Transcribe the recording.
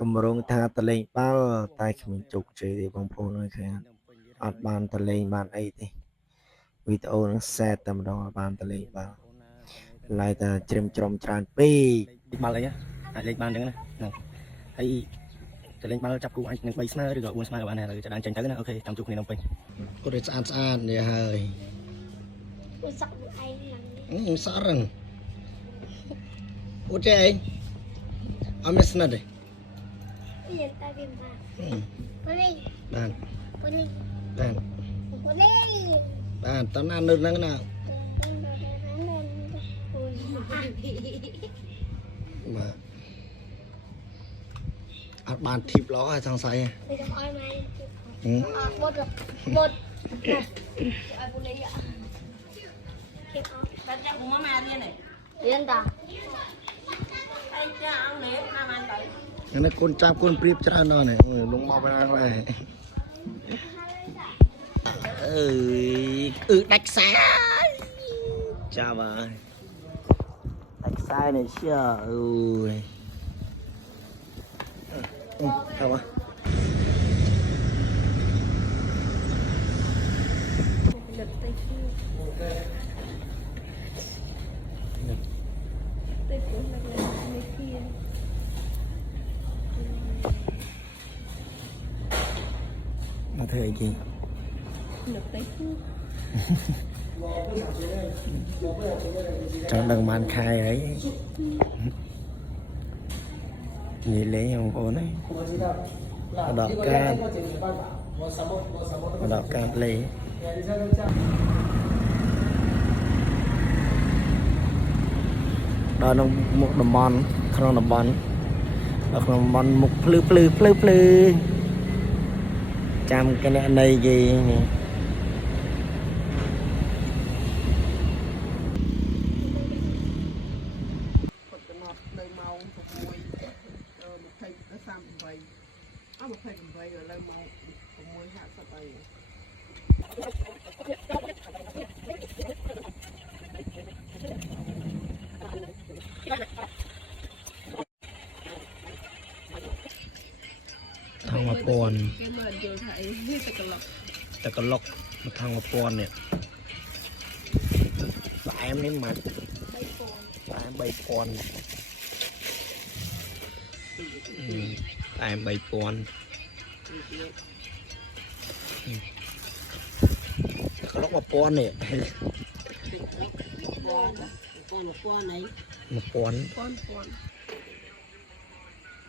កម្រងថាតលេងបាល់តែគ្មានជោគជ័យទេបងប្អូនអើយឃើញអត់បានតលេងបានអីទេវីដេអូនឹងសែតតែម្ដងអត់បានតលេងបាល់ឡាយតែជ្រឹមច្រំច្រើនពេកបាល់អីអាចលេងបានចឹងណាហើយតលេងបាល់ចាប់គូអាចនឹង3ស្មើឬក៏4ស្មើក៏បានដែរចដានចេញទៅណាអូខេចាំជួបគ្នានៅពេញគាត់ស្អាតស្អាតនេះហើយសក់ឯងសក់រឹងអូចេឯងអត់មានស្និទ្ធទេយើងតែវាបានបានបានតើណានៅហ្នឹងណាបាទអត់បានធីបល្អហើយសង្ស័យបត់ឲ្យពូនេះគេអត់តែចាំមកមករៀនតាហើយចាអង្គនេះណាបានទៅនេះកូនចាប់កូនព្រៀបច្រើនដល់នេះលងមកបានហើយដាច់ខ្សែចាប់ហើយដាច់ខ្សែនេះឈើអើយទៅមកមកធ្វើអីគេចាំដឹងបានខែហើយនិយាយលេងបងប្អូនណាដល់ការលេងដល់ក្នុងមុខតំបន់ក្នុងតំបន់ដល់ក្នុងតំបន់មុខភ្លឺចាំគណនីគេនេះថង1000គេមើលយល់ថាអីតកឡុកមកថង1000នេះផ្អែមនេះមកផ្អែម3000ផ្អែម3000តកឡុក1000នេះ1000